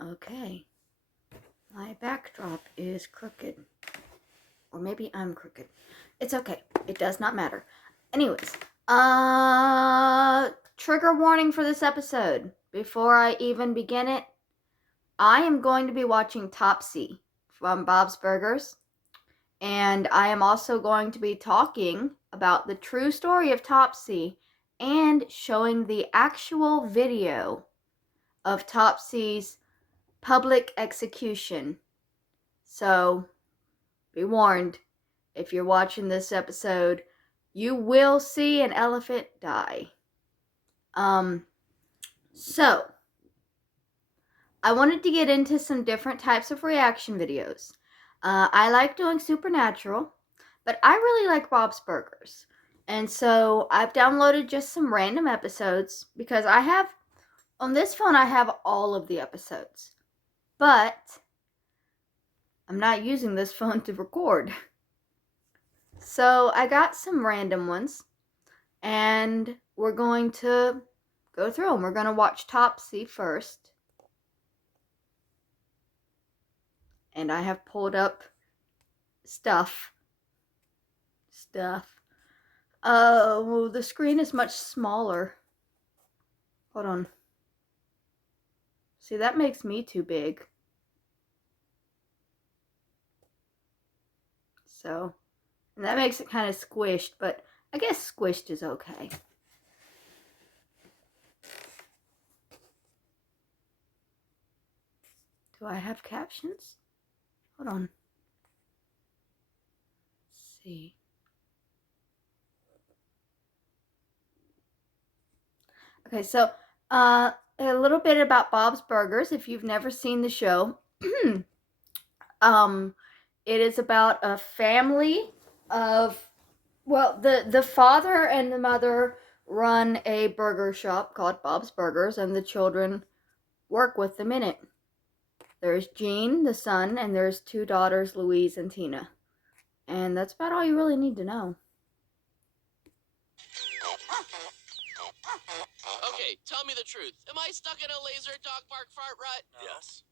Okay. My backdrop is crooked. Or maybe I'm crooked. It's okay. It does not matter. Anyways, trigger warning for this episode. Before I even begin it, I am going to be watching Topsy from Bob's Burgers. And I am also going to be talking about the true story of Topsy and showing the actual video of Topsy's public execution. So, be warned, if you're watching this episode, you will see an elephant die. So, I wanted to get into some different types of reaction videos. I like doing Supernatural, but I really like Bob's Burgers. And so I've downloaded just some random episodes because on this phone I have all of the episodes. But I'm not using this phone to record. So I got some random ones and we're going to go through them. We're going to watch Topsy first. And I have pulled up stuff. Oh, the screen is much smaller. Hold on. See, that makes me too big. So, and that makes it kind of squished, but I guess squished is okay. Do I have captions? Hold on. Let's see. Okay, so a little bit about Bob's Burgers. If you've never seen the show, it is about a family of, well, the father and the mother run a burger shop called Bob's Burgers, and the children work with them in it. There's Gene, the son, and there's two daughters, Louise and Tina. And that's about all you really need to know. Okay, tell me the truth. Am I stuck in a laser dog bark fart rut? No. Yes.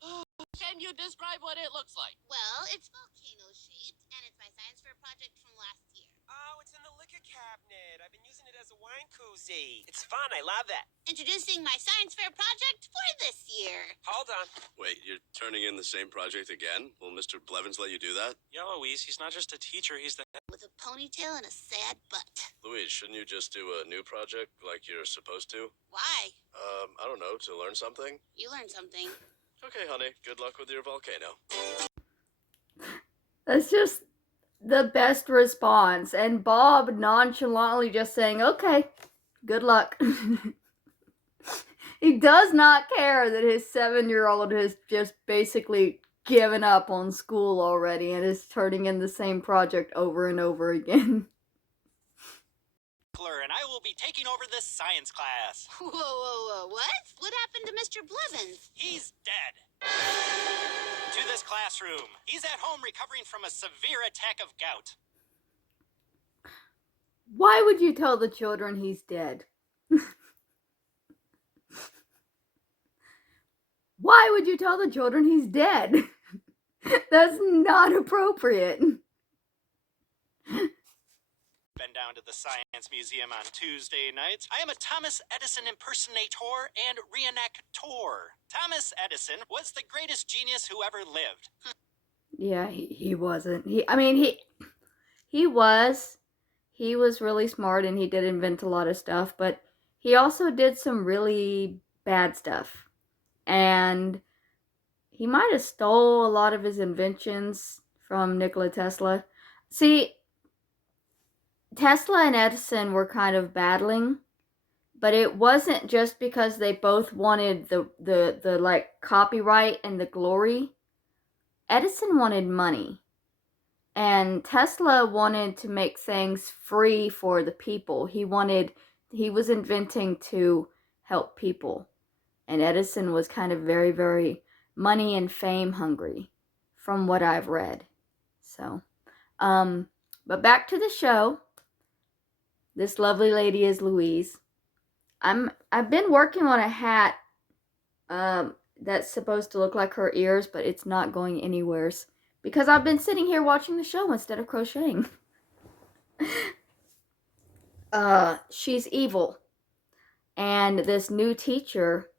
Can you describe what it looks like? Well, it's volcano-shaped, and it's my science fair project from last year. Oh, it's in the liquor cabinet. I've been using it as a wine koozie. It's fun. I love it. Introducing my science fair project for this year. Hold on. Wait, you're turning in the same project again? Will Mr. Blevins let you do that? Yeah, Louise, he's not just a teacher, he's the... With a ponytail and a sad butt. Louise, shouldn't you just do a new project like you're supposed to? Why? I don't know, to learn something? You learned something. Okay, honey, good luck with your volcano. That's just the best response. And Bob nonchalantly just saying, okay, good luck. He does not care that his 7-year-old has just basically given up on school already and is turning in the same project over and over again. And I will be taking over this science class. Whoa, what? What happened to Mr. Blevins? He's dead. To this classroom. He's at home recovering from a severe attack of gout. Why would you tell the children he's dead? Why would you tell the children he's dead? That's not appropriate. Been down to the Science Museum on Tuesday nights. I am a Thomas Edison impersonator and reenactor. Thomas Edison was the greatest genius who ever lived. Yeah, he wasn't. He was. He was really smart and he did invent a lot of stuff, but he also did some really bad stuff. And he might have stole a lot of his inventions from Nikola Tesla. See, Tesla and Edison were kind of battling, but it wasn't just because they both wanted the like copyright and the glory. Edison wanted money, and Tesla wanted to make things free for the people. He was inventing to help people, and Edison was kind of very, very money and fame hungry, from what I've read. So, but back to the show. This lovely lady is Louise. I've been working on a hat that's supposed to look like her ears, but it's not going anywheres. Because I've been sitting here watching the show instead of crocheting. She's evil. And this new teacher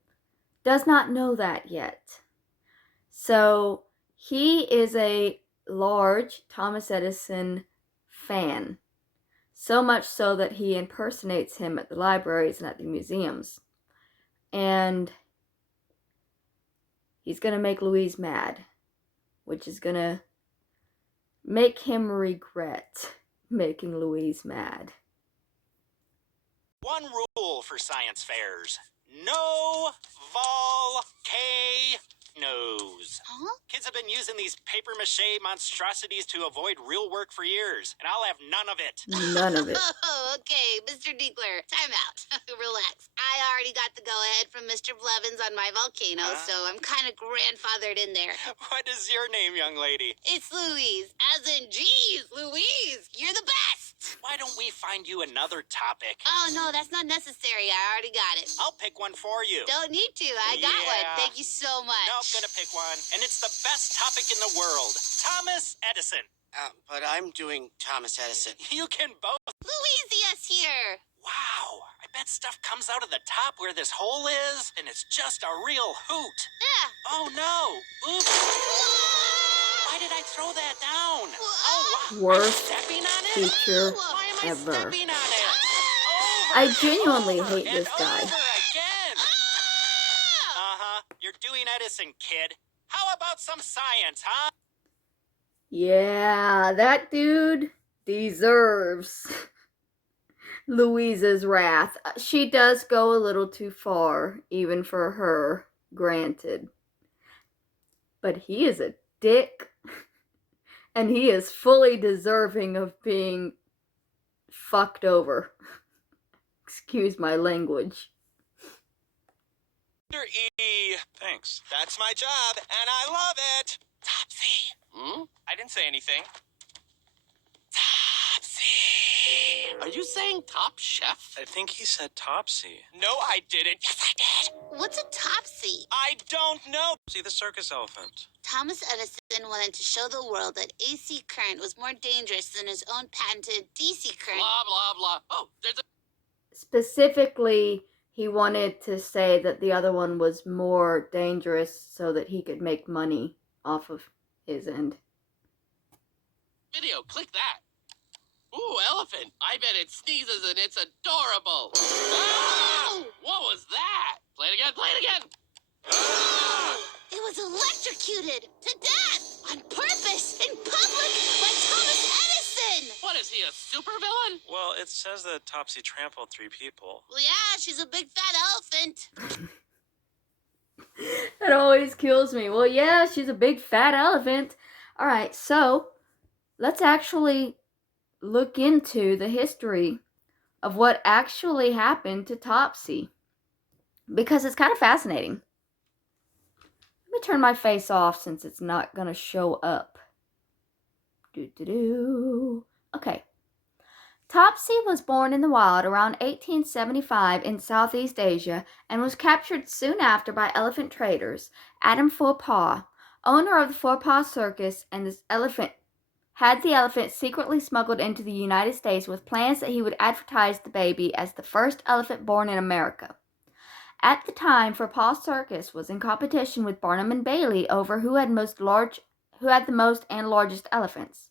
does not know that yet. So he is a large Thomas Edison fan. So much so that he impersonates him at the libraries and at the museums. And he's going to make Louise mad, which is going to make him regret making Louise mad. One rule for science fairs: no volcanoes. Huh? Kids have been using these paper mache monstrosities to avoid real work for years, and I'll have none of it. None of it. Okay, Mr. Diegler, time out. Relax. I already got the go-ahead from Mr. Blevins on my volcano, so I'm kind of grandfathered in there. What is your name, young lady? It's Louise, as in, geez, Louise, you're the best. Why don't we find you another topic? Oh, no, that's not necessary. I already got it. I'll pick one for you. Don't need to. I got one. Yeah. Thank you so much. Nope, gonna pick one. And it's the best topic in the world. Thomas Edison. But I'm doing Thomas Edison. You can both. Louisia's here. Wow, I bet stuff comes out of the top where this hole is, and it's just a real hoot. Yeah. Oh no! Oops! Why did I throw that down? Oh, wow. Worst I'm stepping on it? teacher Why am I ever. stepping on it? I Over, genuinely over, hate and this guy. over again. Uh-huh. You're doing Edison, kid. How about some science, huh? Yeah, that dude deserves Louisa's wrath. She does go a little too far, even for her, granted. But he is a dick, and he is fully deserving of being fucked over. Excuse my language. Mr. E. Thanks. That's my job, and I love it. Topsy. I didn't say anything. Topsy. Are you saying top chef? I think he said topsy. No, I didn't. Yes, I did. What's a topsy? I don't know. See the circus elephant. Thomas Edison wanted to show the world that AC current was more dangerous than his own patented DC current. Blah, blah, blah. Oh, there's a... Specifically, he wanted to say that the other one was more dangerous so that he could make money off of his end. video. Click that. Ooh, elephant. I bet it sneezes and it's adorable. Ah! What was that? Play it again, play it again. Ah! It was electrocuted to death on purpose in public by Thomas Edison. What is he, a supervillain? Well, it says that Topsy trampled 3 people. Well, yeah, she's a big fat elephant. That always kills me. Well, yeah, she's a big fat elephant. Alright, so let's actually look into the history of what actually happened to Topsy, because it's kind of fascinating. Let me turn my face off since it's not going to show up. Okay. Topsy was born in the wild around 1875 in Southeast Asia and was captured soon after by elephant traders. Adam Fourpaw, owner of the Fourpaw Circus, and the elephant secretly smuggled into the United States with plans that he would advertise the baby as the first elephant born in America. At the time, Fourpaw Circus was in competition with Barnum and Bailey over who had the most and largest elephants.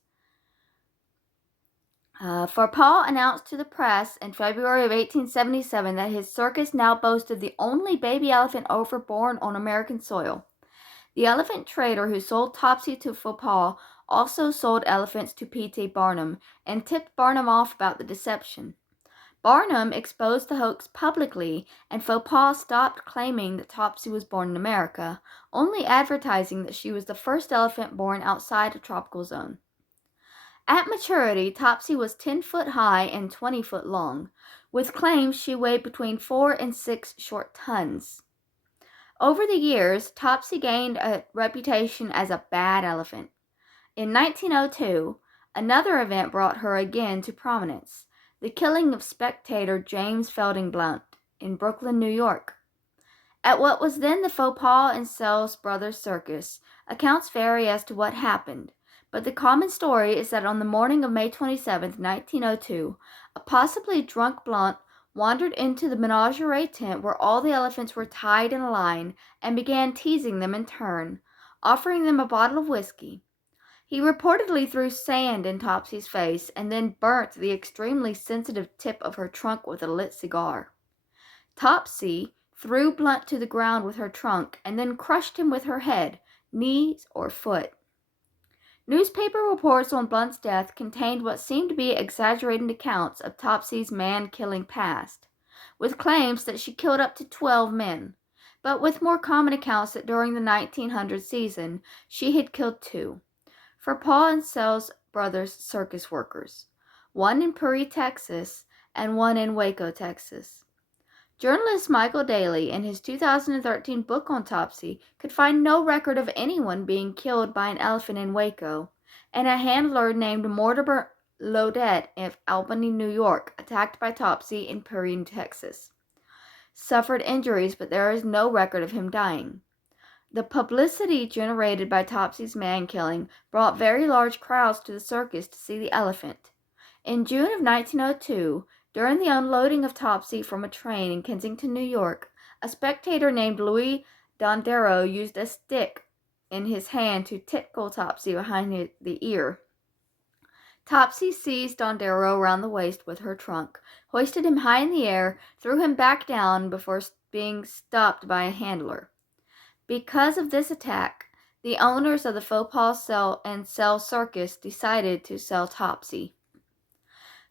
Fourpaw announced to the press in February of 1877 that his circus now boasted the only baby elephant ever born on American soil. The elephant trader who sold Topsy to Fourpaw also sold elephants to P.T. Barnum and tipped Barnum off about the deception. Barnum exposed the hoax publicly, and Fourpaw stopped claiming that Topsy was born in America, only advertising that she was the first elephant born outside a tropical zone. At maturity, Topsy was 10 foot high and 20 foot long, with claims she weighed between 4 and 6 short tons. Over the years, Topsy gained a reputation as a bad elephant. In 1902, another event brought her again to prominence, the killing of spectator James Fielding Blount in Brooklyn, New York. At what was then the Faux Pas and Sells Brothers Circus, accounts vary as to what happened, but the common story is that on the morning of May 27, 1902, a possibly drunk Blunt wandered into the menagerie tent where all the elephants were tied in a line and began teasing them in turn, offering them a bottle of whiskey. He reportedly threw sand in Topsy's face and then burnt the extremely sensitive tip of her trunk with a lit cigar. Topsy threw Blunt to the ground with her trunk and then crushed him with her head, knees, or foot. Newspaper reports on Blunt's death contained what seemed to be exaggerated accounts of Topsy's man-killing past, with claims that she killed up to 12 men, but with more common accounts that during the 1900 season she had killed 2. For Paul and Sells Brothers circus workers, one in Puri, Texas, and one in Waco, Texas. Journalist Michael Daly, in his 2013 book on Topsy, could find no record of anyone being killed by an elephant in Waco, and a handler named Mortimer Lodette of Albany, New York, attacked by Topsy in Puri, Texas, suffered injuries, but there is no record of him dying. The publicity generated by Topsy's man-killing brought very large crowds to the circus to see the elephant. In June of 1902, during the unloading of Topsy from a train in Kensington, New York, a spectator named Louis Dondero used a stick in his hand to tickle Topsy behind the ear. Topsy seized Dondero around the waist with her trunk, hoisted him high in the air, threw him back down before being stopped by a handler. Because of this attack, the owners of the Faux Pas Sell Circus decided to sell Topsy.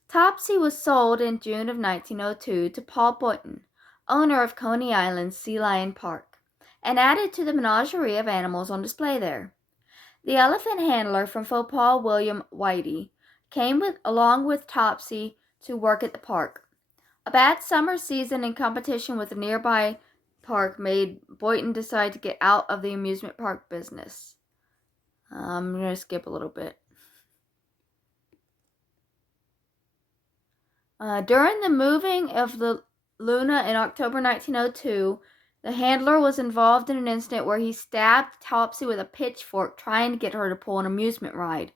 Topsy was sold in June of 1902 to Paul Boynton, owner of Coney Island's Sea Lion Park, and added to the menagerie of animals on display there. The elephant handler from Faux Pas, William Whitey, came along with Topsy to work at the park. A bad summer season in competition with the nearby park made Boynton decide to get out of the amusement park business. I'm going to skip a little bit. During the moving of the Luna in October 1902, the handler was involved in an incident where he stabbed Topsy with a pitchfork trying to get her to pull an amusement ride.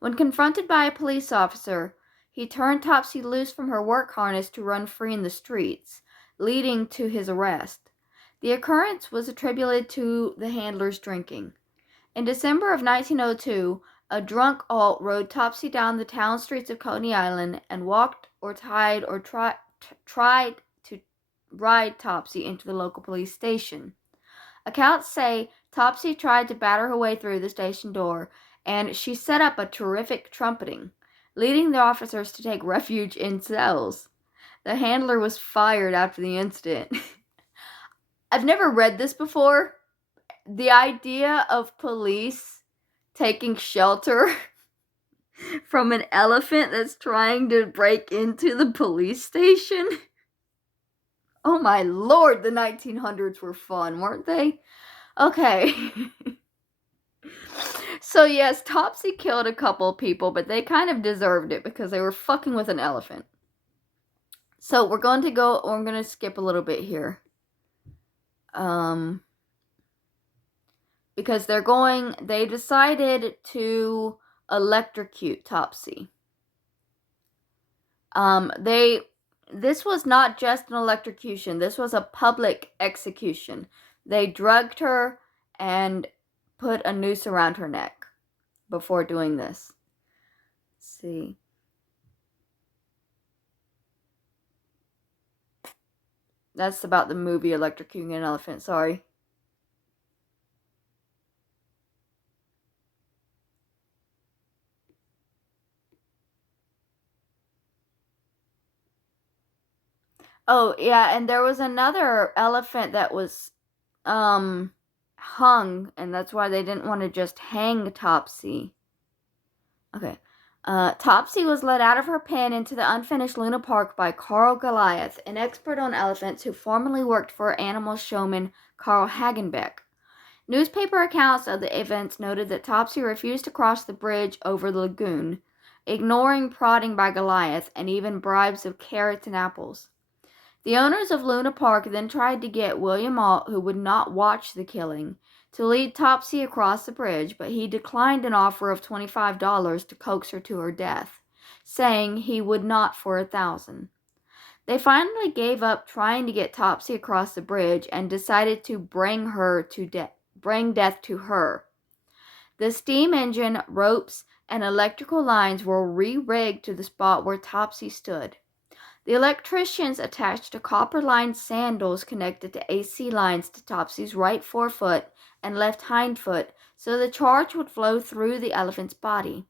When confronted by a police officer, he turned Topsy loose from her work harness to run free in the streets, leading to his arrest. The occurrence was attributed to the handler's drinking. In December of 1902, a drunk alt rode Topsy down the town streets of Coney Island and walked or tried to ride Topsy into the local police station. Accounts say Topsy tried to batter her way through the station door, and she set up a terrific trumpeting, leading the officers to take refuge in cells. The handler was fired after the incident. I've never read this before. The idea of police taking shelter from an elephant that's trying to break into the police station. Oh my lord, the 1900s were fun, weren't they? Okay. So yes, Topsy killed a couple people, but they kind of deserved it because they were fucking with an elephant. So we're going to skip a little bit here. Because they decided to electrocute Topsy. This was not just an electrocution, this was a public execution. They drugged her and put a noose around her neck before doing this. Let's see. That's about the movie Electrocuting an Elephant, sorry. Oh, yeah, and there was another elephant that was hung, and that's why they didn't want to just hang Topsy. Okay. Topsy was led out of her pen into the unfinished Luna Park by Carl Goliath, an expert on elephants who formerly worked for animal showman Carl Hagenbeck. Newspaper accounts of the events noted that Topsy refused to cross the bridge over the lagoon, ignoring prodding by Goliath and even bribes of carrots and apples. The owners of Luna Park then tried to get William Alt, who would not watch the killing, to lead Topsy across the bridge, but he declined an offer of $25 to coax her to her death, saying he would not for $1,000. They finally gave up trying to get Topsy across the bridge and decided to bring death to her. The steam engine, ropes, and electrical lines were re-rigged to the spot where Topsy stood. The electricians attached copper-lined sandals connected to AC lines to Topsy's right forefoot and left hindfoot so the charge would flow through the elephant's body.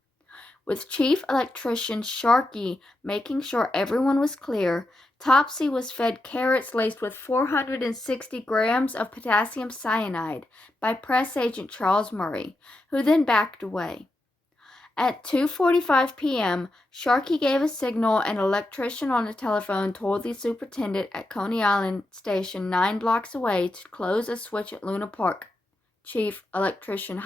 With Chief Electrician Sharkey making sure everyone was clear, Topsy was fed carrots laced with 460 grams of potassium cyanide by press agent Charles Murray, who then backed away. At 2:45 p.m., Sharkey gave a signal and an electrician on the telephone told the superintendent at Coney Island Station 9 blocks away to close a switch at Luna Park. Chief Electrician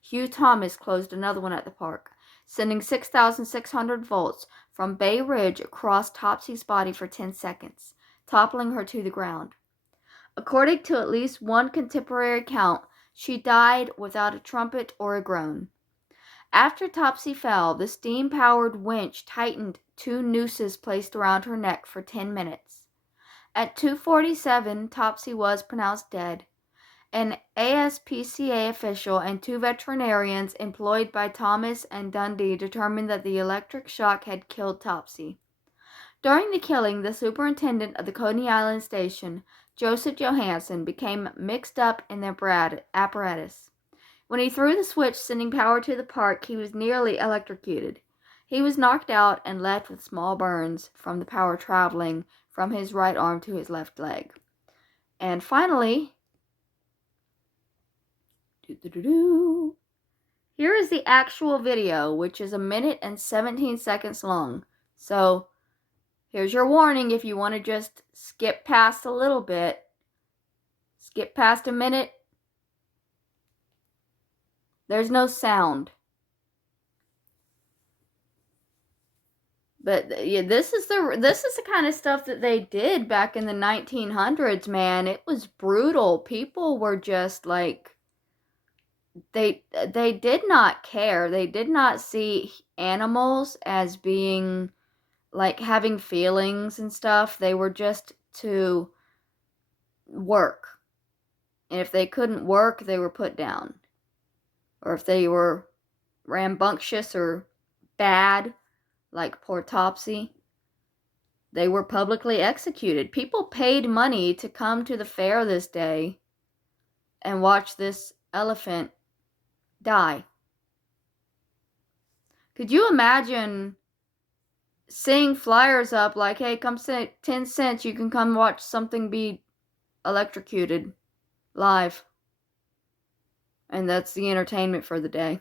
Hugh Thomas closed another one at the park, sending 6,600 volts from Bay Ridge across Topsy's body for 10 seconds, toppling her to the ground. According to at least one contemporary account, she died without a trumpet or a groan. After Topsy fell, the steam-powered winch tightened 2 nooses placed around her neck for 10 minutes. At 2:47, Topsy was pronounced dead. An ASPCA official and 2 veterinarians employed by Thomas and Dundee determined that the electric shock had killed Topsy. During the killing, the superintendent of the Coney Island station, Joseph Johansson, became mixed up in the apparatus. When he threw the switch sending power to the park, he was nearly electrocuted. He was knocked out and left with small burns from the power traveling from his right arm to his left leg. And finally, here is the actual video, which is 1 minute and 17 seconds long. So here's your warning if you want to just skip past a little bit. Skip past a minute. There's no sound. But yeah, this is the kind of stuff that they did back in the 1900s, man. It was brutal. People were just like they did not care. They did not see animals as being like having feelings and stuff. They were just to work. And if they couldn't work, they were put down. Or if they were rambunctious or bad, like poor Topsy, they were publicly executed. People paid money to come to the fair this day and watch this elephant die. Could you imagine seeing flyers up like, hey, come 10 cents, you can come watch something be electrocuted live. And that's the entertainment for the day.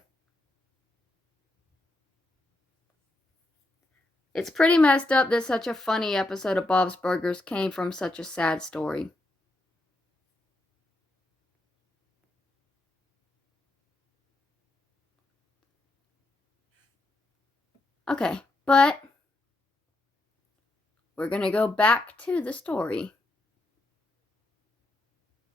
It's pretty messed up that such a funny episode of Bob's Burgers came from such a sad story. Okay, but we're gonna go back to the story.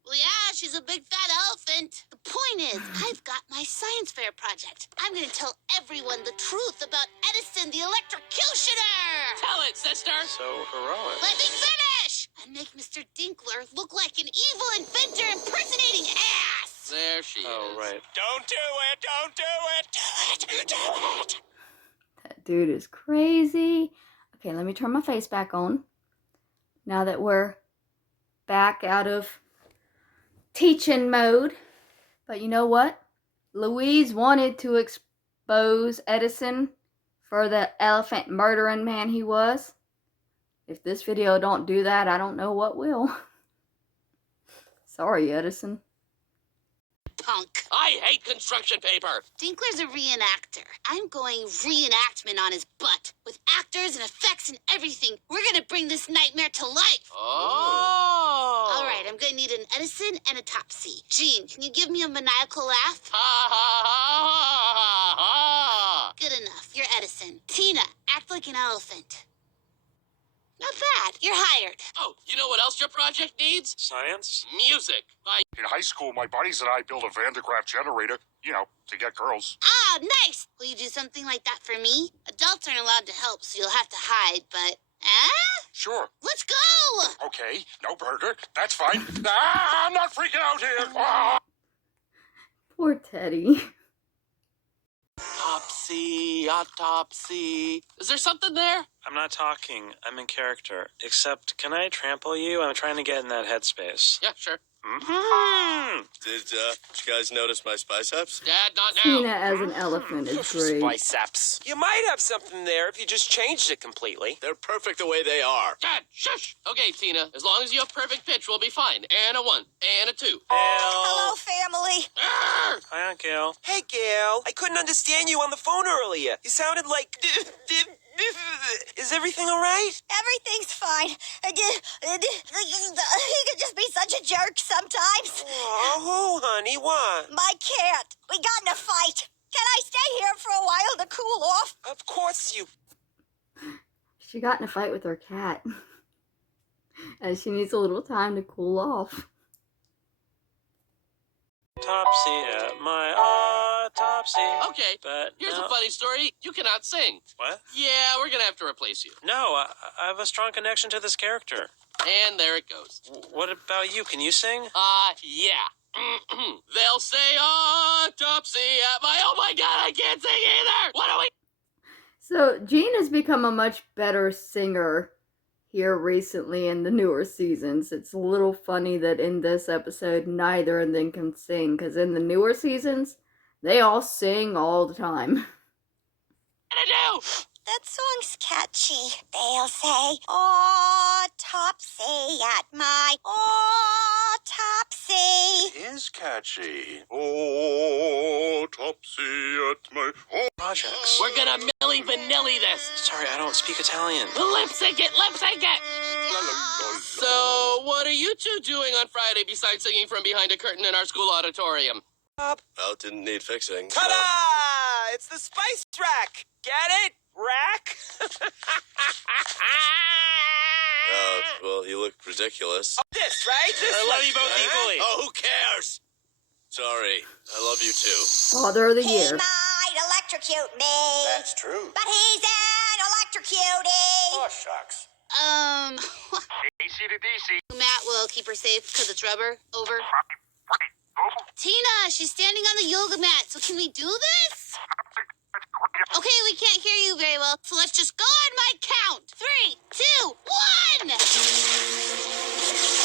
Well, yeah, she's a big fat elephant. The point is, I've got my science fair project. I'm going to tell everyone the truth about Edison, the electrocutioner. Tell it, sister! So heroic. Let me finish! I make Mr. Dinkler look like an evil inventor impersonating ass. There she is. Oh, right. Don't do it! Don't do it! Do it! Do it! That dude is crazy. Okay, let me turn my face back on. Now that we're back out of teaching mode. But you know what? Louise wanted to expose Edison for the elephant murdering man he was. If this video don't do that, I don't know what will. Sorry, Edison. Punk. I hate construction paper! Dinkler's a reenactor. I'm going reenactment on his butt. With actors and effects and everything. We're gonna bring this nightmare to life. Oh! All right, I'm gonna need an Edison and a Topsy. Gene, can you give me a maniacal laugh? Ha ha ha ha ha! Good enough. You're Edison. Tina, act like an elephant. Not bad. You're hired. Oh, you know what else your project needs? Science? Music. In high school, my buddies and I built a Van de Graaff generator, to get girls. Ah, nice. Will you do something like that for me? Adults aren't allowed to help, so you'll have to hide, but... Sure. Let's go! Okay, no burger. That's fine. I'm not freaking out here. Ah! Poor Teddy. Topsy, autopsy. Is there something there? I'm not talking. I'm in character. Except, can I trample you? I'm trying to get in that headspace. Yeah, sure. Mm-hmm. Did you guys notice my biceps? Dad, not now. Tina as an elephant is great. Biceps. You might have something there if you just changed it completely. They're perfect the way they are. Dad, shush. Okay, Tina, as long as you have perfect pitch, we'll be fine. And a 1, and a 2. Gail. family. Arr! Hi, Aunt Gail. Hey, Gail. I couldn't understand you on the phone earlier. You sounded like... Is everything all right? Everything's fine. He could just be such a jerk sometimes. Oh, who, honey? What? My cat. We got in a fight. Can I stay here for a while to cool off? Of course you... She got in a fight with her cat. And she needs a little time to cool off. Topsy at my autopsy. Okay, But here's no. a funny story. You cannot sing. What? Yeah, we're gonna have to replace you. No, I have a strong connection to this character. And there it goes. What about you? Can you sing? Yeah. They'll say autopsy at my... Oh my god, I can't sing either! What do we... So, Jean has become a much better singer here recently in the newer seasons. It's a little funny that in this episode, neither of them can sing, because in the newer seasons, they all sing all the time. What do? That song's catchy. They'll say, autopsy at my autopsy. It is catchy. Oh, Topsy at my... Oh. Projects. We're gonna Milli Vanilli this. Sorry, I don't speak Italian. Lip sync it, lip sync it! So, what are you two doing on Friday besides singing from behind a curtain in our school auditorium? Well, it didn't need fixing. so- Ta-da! It's the spice rack. Get it? Rack? Well, you look ridiculous. This, right? This I love one, you both right? equally. Oh, who cares? Sorry. I love you too. Father of the He Year. might electrocute me, true. but he's an electrocutie. Oh, shucks. AC to DC. Matt will keep her safe because it's rubber. Over. Tina, she's standing on the yoga mat, so can we do this? Okay, we can't hear you very well, so let's just go on my count. 3, 2, 1!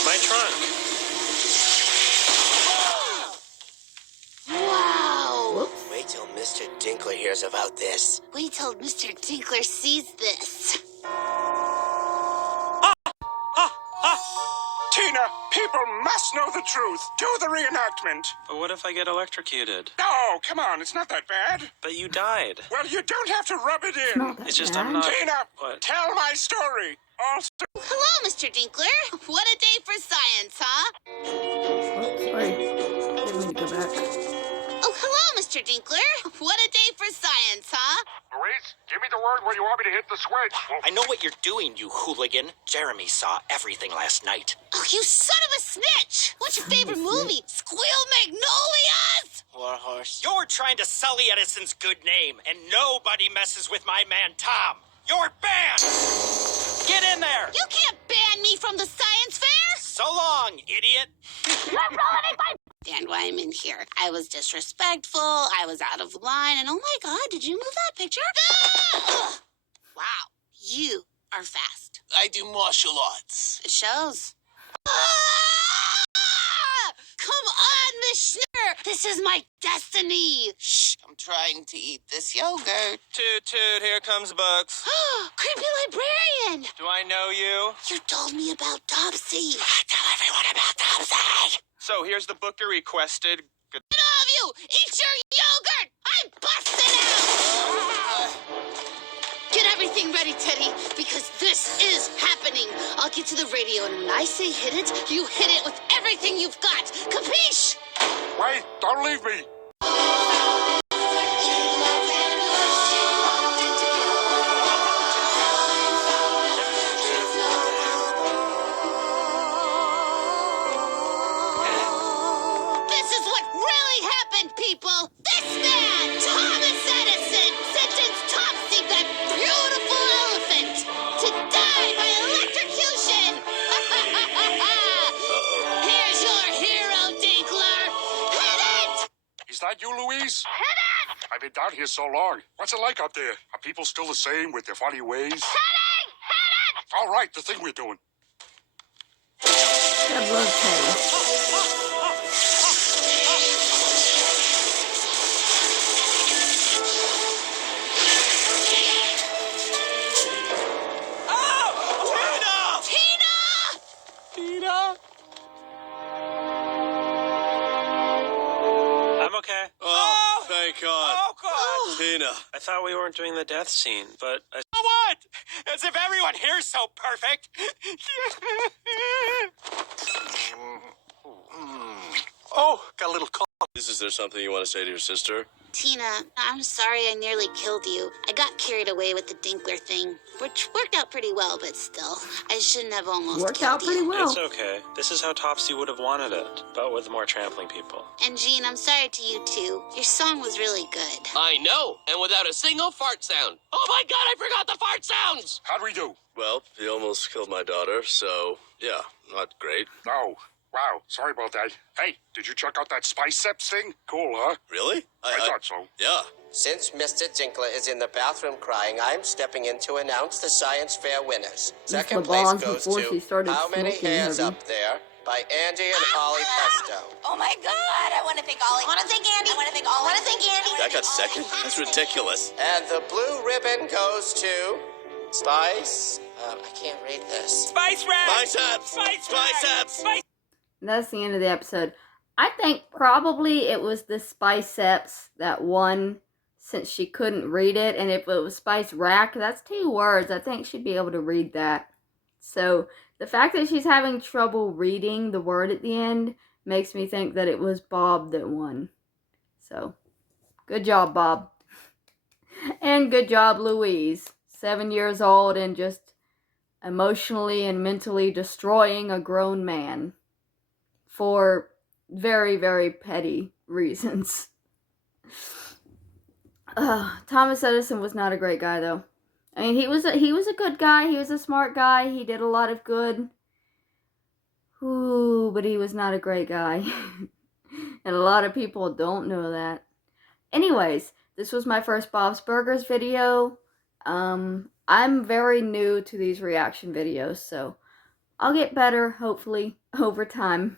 My trunk. Wow! Whoops. Wait till Mr. Dinkler hears about this. Wait till Mr. Tinkler sees this. Tina, people must know the truth. Do the reenactment. But what if I get electrocuted? No, come on, it's not that bad. But you died. Well, you don't have to rub it It's in. not that It's just bad. I'm not... Tina, What? tell my story. Also, Hello, Mr. Dinkler. What a day for science, huh? Oh, sorry. Didn't mean to go back. Oh, hello, Mr. Dinkler. What a day for science, huh? Maurice, give me the word when you want me to hit the switch. I know what you're doing, you hooligan. Jeremy saw everything last night. Oh, you son of a snitch! What's your favorite movie? Squeal Magnolias? Warhorse. You're trying to sully Edison's good name, and nobody messes with my man Tom. You're banned! Get in there! You can't ban me from the science fair! So long, idiot! And why I'm in here. I was disrespectful, I was out of line, and oh my god, did you move that picture? Ah! Wow, you are fast. I do martial arts. It shows. Ah! Come on, Miss Schnurr! This is my destiny! Shh, I'm trying to eat this yogurt. Toot toot, here comes Bugs. Creepy librarian! Do I know you? You told me about Topsy. Tell everyone about Topsy. So here's the book you requested. Good. Get all of you! Eat your yogurt! I'm busting out! Get everything ready, Teddy, because this is happening. I'll get to the radio, and when I say hit it, you hit it with everything you've got. Capiche? Wait, don't leave me. elephant people. This man, Thomas Edison, sentenced Topsy, that beautiful elephant, to die by electrocution. Here's your hero, Dinkler. Hit it! Is that you, Louise? I've been down here so long. What's it like up there? Are people still the same with their funny ways? All right, the thing we're doing. I love Teddy. I'm okay. Oh, thank God. Oh, God. Tina. I thought we weren't doing the death scene, but I... What? As if everyone here's so perfect. Oh, got a little cold. Is there something you want to say to your sister? Tina, I'm sorry I nearly killed you. I got carried away with the Dinkler thing, which worked out pretty well, but still, I shouldn't have almost Worked killed out pretty you. well. It's okay. This is how Topsy would have wanted it, but with more trampling people. And Jean, I'm sorry to you too. Your song was really good. I know, and without a single fart sound. Oh my God, I forgot the fart sounds! How'd we do? Well, you almost killed my daughter, so yeah, not great. Oh, wow. Sorry about that. Hey, did you check out that Spiceps thing? Cool, huh? Really? I thought so. Yeah. Since Mr. Dinkler is in the bathroom crying, I'm stepping in to announce the science fair winners. Second place LeBron's goes before she to started How Many smoking Hairs heavy. Up There by Andy and Ollie Pesto. Oh my God! I want to thank Ollie. I want to thank Andy. I want to thank Ollie. I want to thank Andy. That got second? That's ridiculous. And the blue ribbon goes to Spice. I can't read this. Spice Rack! Biceps! Biceps! That's the end of the episode. I think probably it was the Spiceps that won, since she couldn't read it. And if it was Spice Rack, that's 2 words. I think she'd be able to read that. So the fact that she's having trouble reading the word at the end makes me think that it was Bob that won. So good job, Bob. And good job, Louise. 7 years old and just emotionally and mentally destroying a grown man for very, very petty reasons. Thomas Edison was not a great guy, though. I mean, he was a good guy. He was a smart guy. He did a lot of good. Ooh, but he was not a great guy. And a lot of people don't know that. Anyways, this was my first Bob's Burgers video. I'm very new to these reaction videos, so I'll get better, hopefully, over time.